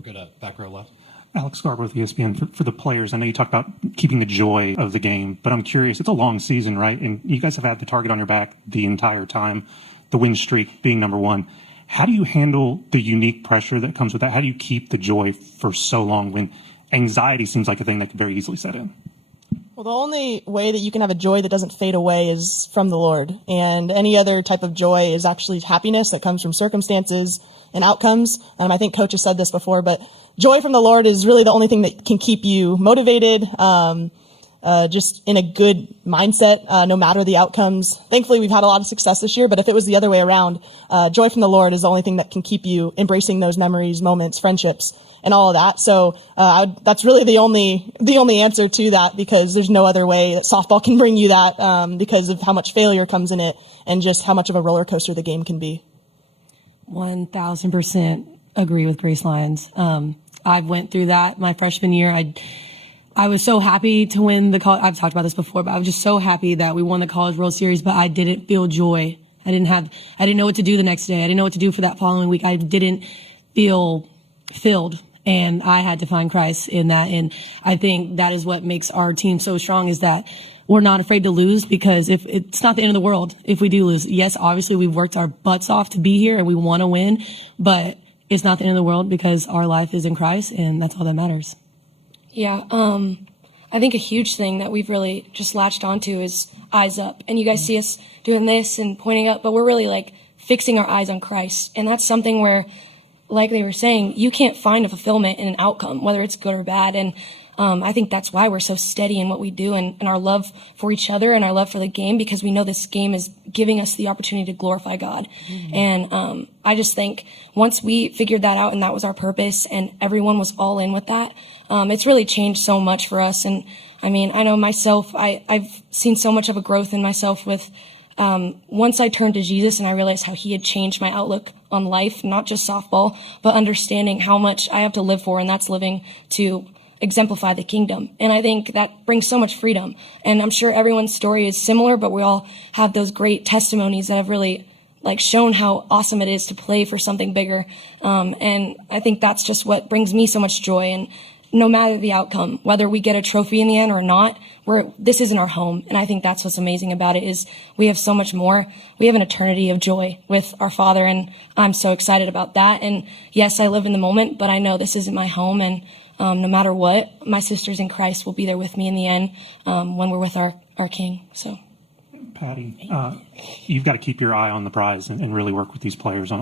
We'll go to back row left. Alex Scarborough with ESPN. For the players, I know you talked about keeping the joy of the game, but I'm curious, it's a long season, right? And you guys have had the target on your back the entire time, the win streak being number one. How do you handle the unique pressure that comes with that? How do you keep the joy for so long when anxiety seems like a thing that could very easily set in? Well, the only way that you can have a joy that doesn't fade away is from the Lord. And any other type of joy is actually happiness that comes from circumstances and outcomes. I think Coach has said this before, but joy from the Lord is really the only thing that can keep you motivated, just in a good mindset, no matter the outcomes. Thankfully, we've had a lot of success this year, but if it was the other way around, joy from the Lord is the only thing that can keep you embracing those memories, moments, friendships, and all of that. So that's really the only answer to that, because there's no other way that softball can bring you that, because of how much failure comes in it and just how much of a roller coaster the game can be. 1,000% agree with Grace Lyons. I went through that my freshman year. I was so happy to win the college. I've talked about this before, but I was just so happy that we won the College World Series, but I didn't feel joy. I didn't know what to do the next day. I didn't know what to do for that following week. I didn't feel filled, and I had to find Christ in that. And I think that is what makes our team so strong, is that we're not afraid to lose, because if it's not the end of the world if we do lose. Yes, obviously we've worked our butts off to be here and we want to win, but it's not the end of the world because our life is in Christ, and that's all that matters. Yeah, I think a huge thing that we've really just latched onto is eyes up. And you guys see us doing this and pointing up, but we're really like fixing our eyes on Christ. And that's something where, like they were saying, you can't find a fulfillment in an outcome, whether it's good or bad. And I think that's why we're so steady in what we do, and our love for each other and our love for the game, because we know this game is giving us the opportunity to glorify God. Mm-hmm. And I just think once we figured that out and that was our purpose and everyone was all in with that, it's really changed so much for us. And I mean, I know myself, I've seen so much of a growth in myself with once I turned to Jesus and I realized how he had changed my outlook on life, not just softball, but understanding how much I have to live for, and that's living to exemplify the kingdom. And I think that brings so much freedom. And I'm sure everyone's story is similar, but we all have those great testimonies that have really shown how awesome it is to play for something bigger. And I think that's just what brings me so much joy. And no matter the outcome, whether we get a trophy in the end or not, this isn't our home. And I think that's what's amazing about it, is we have so much more. We have an eternity of joy with our Father, and I'm so excited about that. And yes, I live in the moment, but I know this isn't my home. And no matter what, my sisters in Christ will be there with me in the end, when we're with our King. So, Patty, you've got to keep your eye on the prize and really work with these players on